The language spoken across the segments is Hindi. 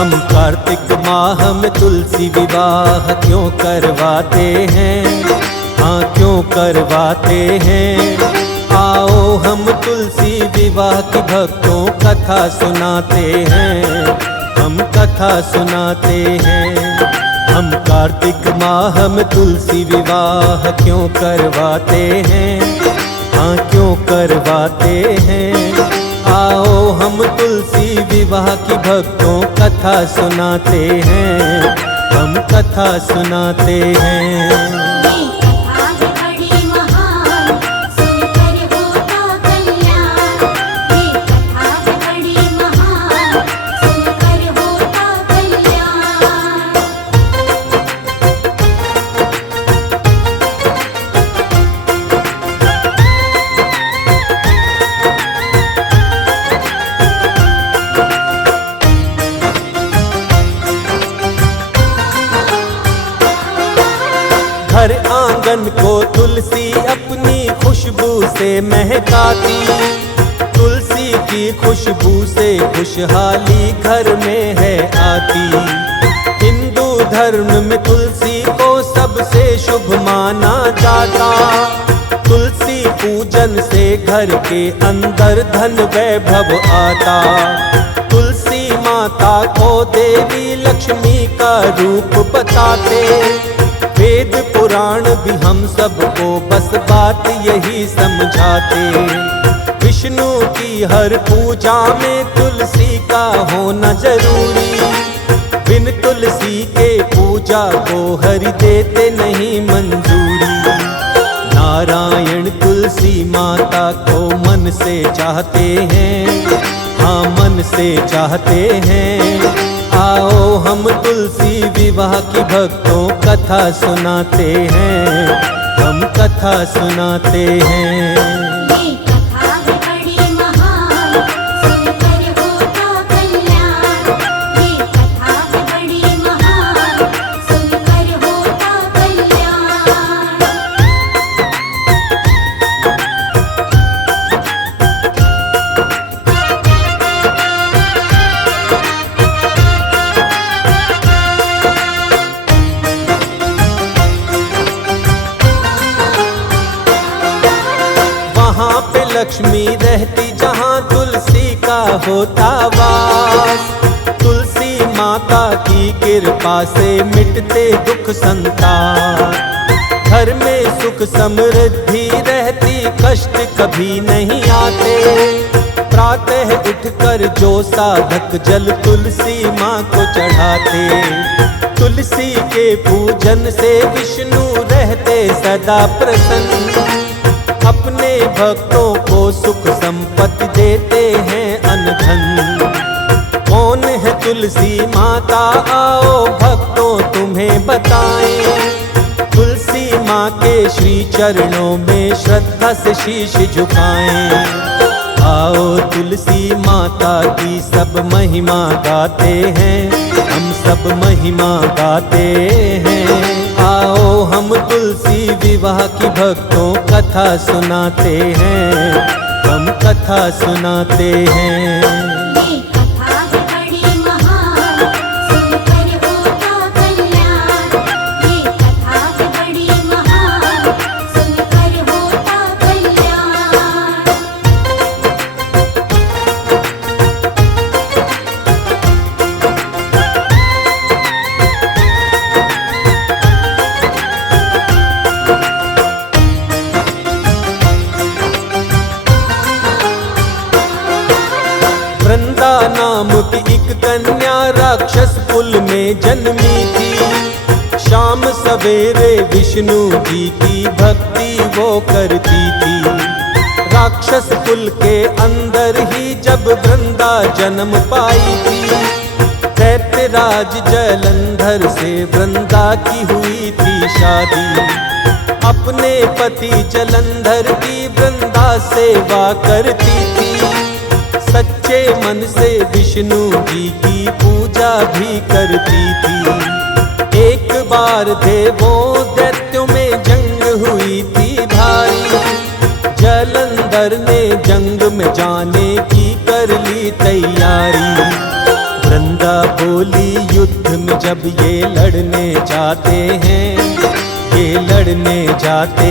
हम कार्तिक माह में तुलसी विवाह क्यों करवाते हैं, हाँ क्यों करवाते हैं। आओ हम तुलसी विवाह की भक्तों कथा सुनाते हैं, हम कथा सुनाते हैं। हम कार्तिक माह में तुलसी विवाह क्यों करवाते हैं, हाँ क्यों करवाते हैं। आओ हम तुलसी विवाह की भक्तों कथा सुनाते हैं, हम कथा सुनाते हैं। हर आंगन को तुलसी अपनी खुशबू से महकाती, तुलसी की खुशबू से खुशहाली घर में है आती। हिंदू धर्म में तुलसी को सबसे शुभ माना जाता, तुलसी पूजन से घर के अंदर धन वैभव आता। तुलसी माता को देवी लक्ष्मी का रूप बताते, वेद पुराण भी हम सबको बस बात यही समझाते। विष्णु की हर पूजा में तुलसी का होना जरूरी, बिन तुलसी के पूजा को हरि देते नहीं मंजूरी। नारायण तुलसी माता को मन से चाहते हैं, हाँ मन से चाहते हैं। आओ हम तुलसी विवाह की भक्तों कथा सुनाते हैं, हम कथा सुनाते हैं। लक्ष्मी रहती जहाँ तुलसी का होता वास, तुलसी माता की कृपा से मिटते दुख संताप। घर में सुख समृद्धि रहती, कष्ट कभी नहीं आते। प्रातः उठकर जो साधक जल तुलसी माँ को चढ़ाते, तुलसी के पूजन से विष्णु रहते सदा प्रसन्न। अपने भक्तों को सुख संपत्ति देते हैं अनधन। कौन है तुलसी माता आओ भक्तों तुम्हें बताएं, तुलसी माँ के श्री चरणों में श्रद्धा से शीश झुकाएं। आओ तुलसी माता की सब महिमा गाते हैं, हम सब महिमा गाते हैं। आओ हम तुलसी विवाह की भक्तों कथा सुनाते हैं, हम कथा सुनाते हैं। वृंदा नाम की एक कन्या राक्षस कुल में जन्मी थी। शाम सवेरे विष्णु जी की भक्ति वो करती थी। राक्षस कुल के अंदर ही जब वृंदा जन्म पाई थी, दैत्यराज जलंधर से वृंदा की हुई थी शादी। अपने पति जलंधर की वृंदा सेवा करती थी, सच्चे मन से विष्णु जी की पूजा भी करती थी। एक बार देवों दैत्यों में जंग हुई थी भारी, जलंधर ने जंग में जाने की कर ली तैयारी। वृंदा बोली, युद्ध में जब ये लड़ने जाते हैं, ये लड़ने जाते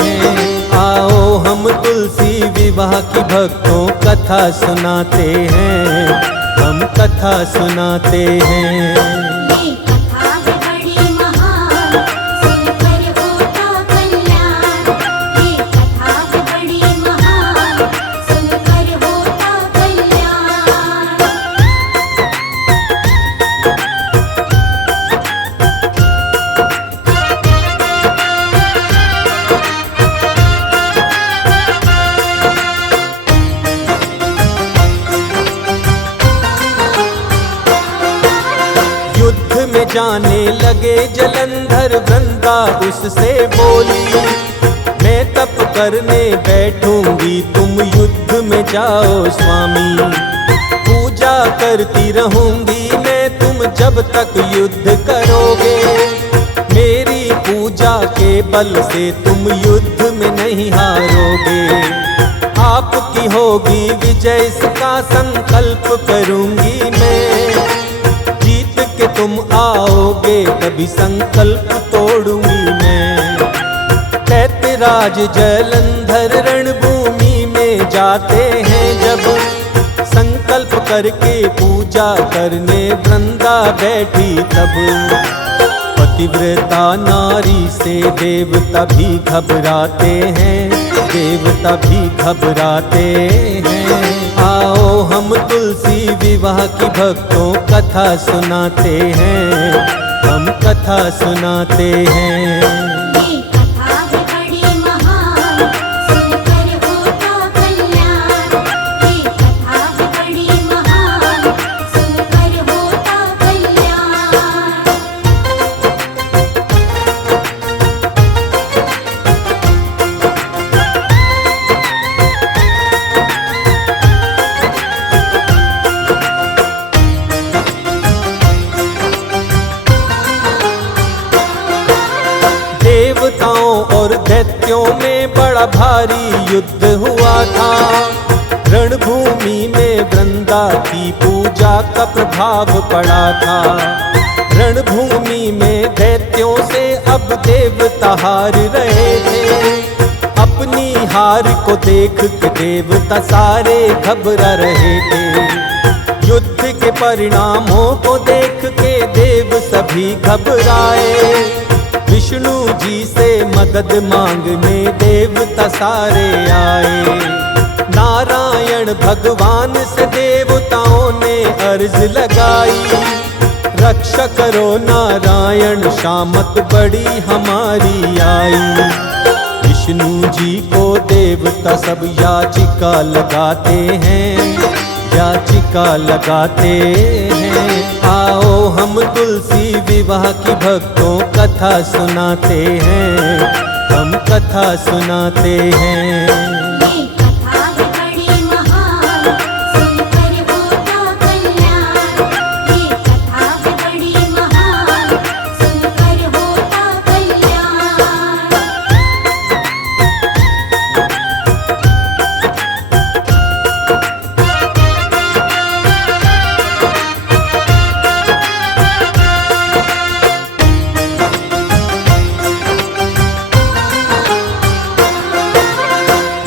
हैं। आओ हम तुलसी विवाह की भक्तों कथा सुनाते हैं, हम कथा सुनाते हैं। में जाने लगे जलंधर, वृंदा उससे बोली, मैं तप करने बैठूंगी, तुम युद्ध में जाओ स्वामी। पूजा करती रहूंगी मैं, तुम जब तक युद्ध करोगे। मेरी पूजा के बल से तुम युद्ध में नहीं हारोगे। आपकी होगी विजय, इसका संकल्प करूंगी मैं। कि तुम आओगे तभी संकल्प तोड़ूंगी मैं। दैत्यराज जलंधर रणभूमि में जाते हैं जब, संकल्प करके पूजा करने वृंदा बैठी तब। पतिव्रता नारी से देवता भी घबराते हैं, देवता भी घबराते हैं। आओ हम तुलसी विवाह की भक्तों कथा सुनाते हैं, हम कथा सुनाते हैं। देवताओं और दैत्यों में बड़ा भारी युद्ध हुआ था। रणभूमि में वृंदा की पूजा का प्रभाव पड़ा था। रणभूमि में दैत्यों से अब देवता हार रहे थे। अपनी हार को देख के देवता सारे घबरा रहे थे। युद्ध के परिणामों को देख के देव सभी घबराए। विष्णु जी से मदद मांगने देवता सारे आए। नारायण भगवान से देवताओं ने अर्ज लगाई, रक्षा करो नारायण शामत बड़ी हमारी आई। विष्णु जी को देवता सब याचिका लगाते हैं, याचिका लगाते हैं। आओ हम तुलसी विवाह की भक्तों कथा सुनाते हैं, हम कथा सुनाते हैं।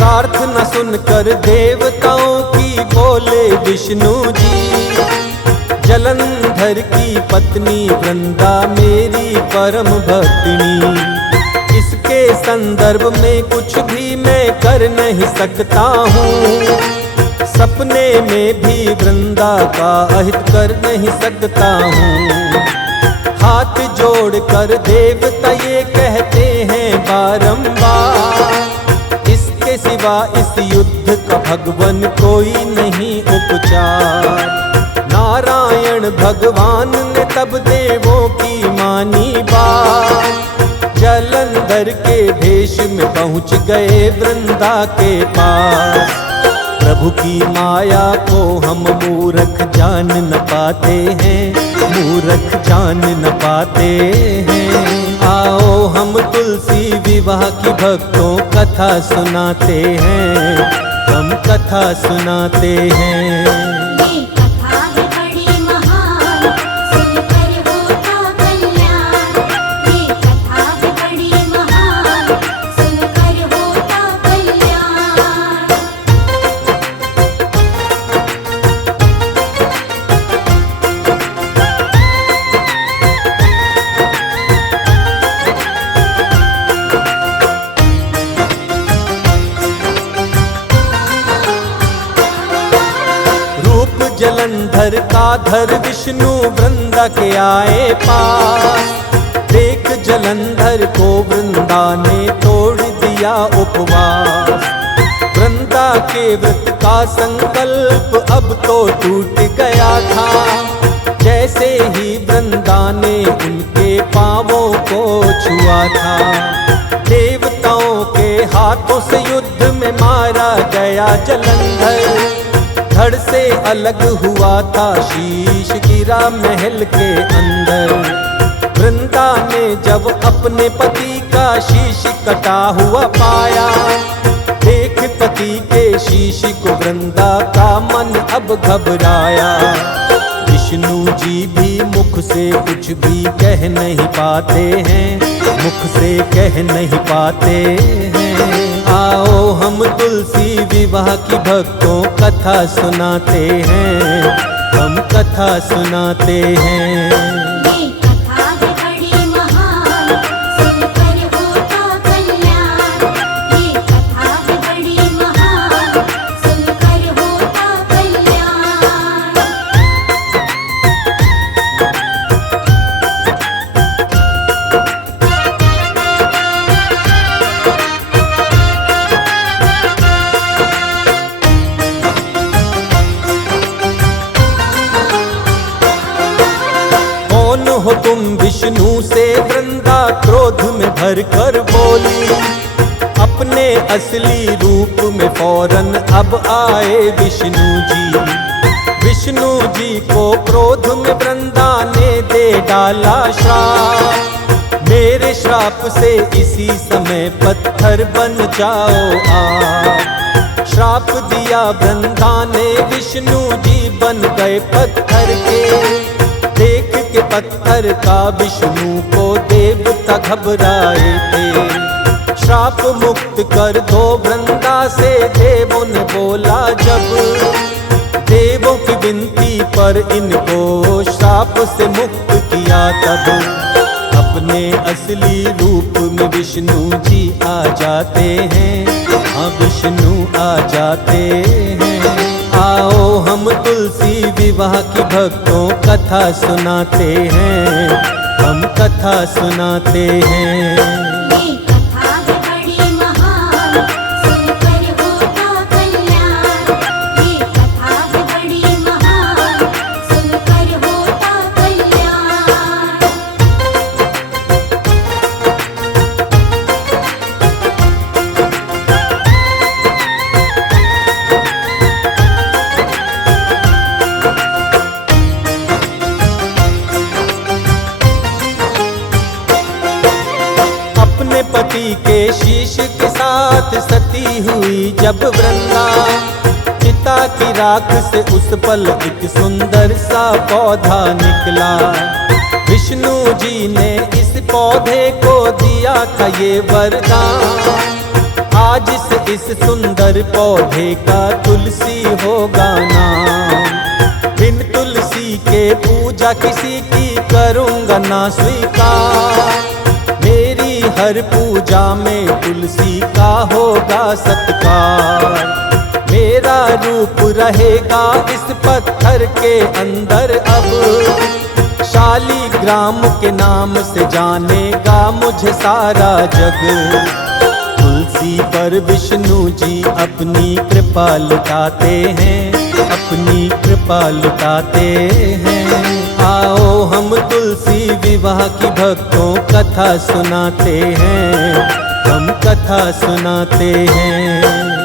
प्रार्थना सुनकर देवताओं की बोले विष्णु जी, जलंधर की पत्नी वृंदा मेरी परम भक्तिनी। इसके संदर्भ में कुछ भी मैं कर नहीं सकता हूँ। सपने में भी वृंदा का अहित कर नहीं सकता हूँ। हाथ जोड़कर देवता ये कहते हैं बारंबार, इसके सिवा इस युद्ध का भगवान कोई नहीं उपचार। नारायण भगवान ने तब देवों की मानी बात। जलंधर के भेष में पहुँच गए वृंदा के पास। प्रभु की माया को हम मूर्ख जान न पाते हैं, मूर्ख जान न पाते हैं। आओ हम तुलसी विवाह की भक्तों कथा सुनाते हैं, हम कथा सुनाते हैं। ये कथा है बड़ी महान। जलंधर का धर विष्णु वृंदा के आए पास। देख जलंधर को वृंदा ने तोड़ दिया उपवास। वृंदा के व्रत का संकल्प अब तो टूट गया था। जैसे ही वृंदा ने उनके पांवों को छुआ था, देवताओं के हाथों से युद्ध में मारा गया जलंधर। धड़ से अलग हुआ था शीश, गिरा महल के अंदर। वृंदा ने जब अपने पति का शीश कटा हुआ पाया, देख पति के शीश को वृंदा का मन अब घबराया। विष्णु जी भी मुख से कुछ भी कह नहीं पाते हैं, मुख से कह नहीं पाते हैं। आओ हम तुलसी विवाह की भक्तों कथा सुनाते हैं, हम कथा सुनाते हैं। हो तुम विष्णु से वृंदा क्रोध में भर कर बोली। अपने असली रूप में फौरन अब आए विष्णु जी। विष्णु जी को क्रोध में वृंदा ने दे डाला श्राप। मेरे श्राप से इसी समय पत्थर बन जाओ आप। श्राप दिया वृंदा ने, विष्णु जी बन गए पत्थर के। देख के पत्थर का विष्णु को देवता घबराए थे। श्राप मुक्त कर दो वृंदा से देवों ने बोला जब। देवों की विनती पर इनको श्राप से मुक्त किया तब। अपने असली रूप में विष्णु जी आ जाते हैं, हाँ विष्णु आ जाते हैं। आओ हम तुलसी विवाह की भक्तों कथा सुनाते हैं, हम कथा सुनाते हैं। पति के शीश के साथ सती हुई जब वृंदा। चिता की राख से उस पल एक सुंदर सा पौधा निकला। विष्णु जी ने इस पौधे को दिया था ये वरदान। आज से इस सुंदर पौधे का तुलसी होगा नाम। बिन तुलसी के पूजा किसी की करूँगा ना स्वीकार। मेरी हर पूजा में तुलसी का होगा सत्कार। मेरा रूप रहेगा इस पत्थर के अंदर अब। शालीग्राम के नाम से जानेगा मुझे सारा जग। तुलसी पर विष्णु जी अपनी कृपा लुटाते हैं, अपनी कृपा लुटाते हैं। आओ हम तुलसी विवाह की भक्तों कथा सुनाते हैं, हम कथा सुनाते हैं।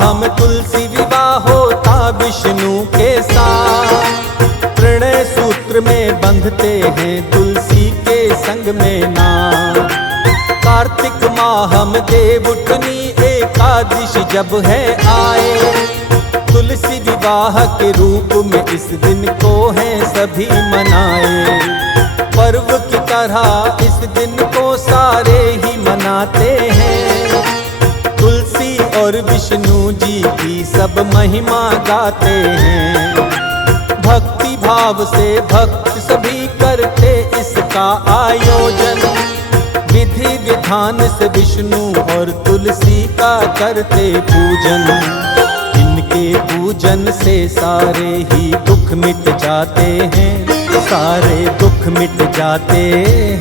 हम तुलसी विवाह होता विष्णु के साथ। प्रणय सूत्र में बंधते हैं तुलसी के संग में नाम। कार्तिक माह हम देवउठनी एकादशी जब है आए। तुलसी विवाह के रूप में इस दिन को है सभी मनाए। पर्व की तरह इस दिन को सारे ही मनाते हैं। तुलसी और विष्णु जी की सब महिमा गाते हैं। भक्ति भाव से भक्त सभी करते इसका आयोजन। विधि विधान से विष्णु और तुलसी का करते पूजन। इनके पूजन से सारे ही दुख मिट जाते हैं, सारे दुख मिट जाते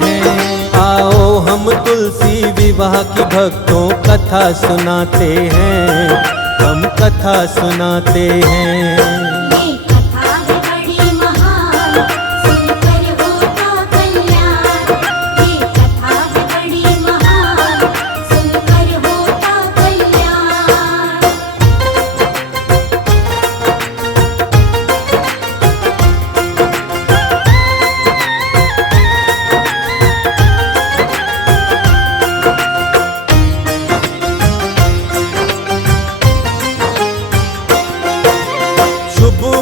हैं। आओ हम तुलसी विवाह की भक्तों कथा सुनाते हैं, हम कथा सुनाते हैं।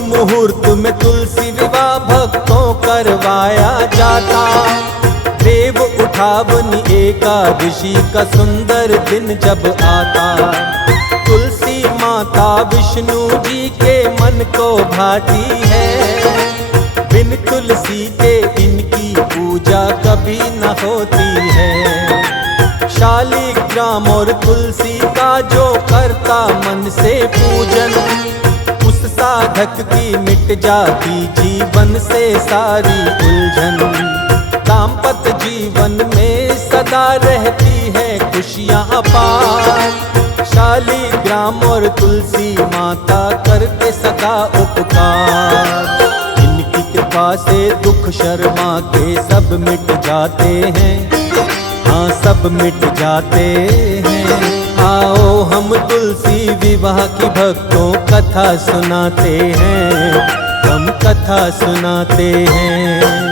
मुहूर्त में तुलसी विवाह भक्तों करवाया जाता। देव उठावनी एकादशी का सुंदर दिन जब आता। तुलसी माता विष्णु जी के मन को भाती है। बिन तुलसी के इनकी पूजा कभी न होती है। शालिग्राम और तुलसी का जो करता मन से पूजन, उस साधक की मिट जाती जीवन से सारी उलझन। दाम्पत्य जीवन में सदा रहती है खुशियाँ अपार। शालिग्राम और तुलसी माता करते सदा उपकार। इनकी कृपा से दुख शर्मा के सब मिट जाते हैं, हाँ सब मिट जाते हैं। आओ हम तुलसी विवाह की भक्तों कथा सुनाते हैं, हम कथा सुनाते हैं।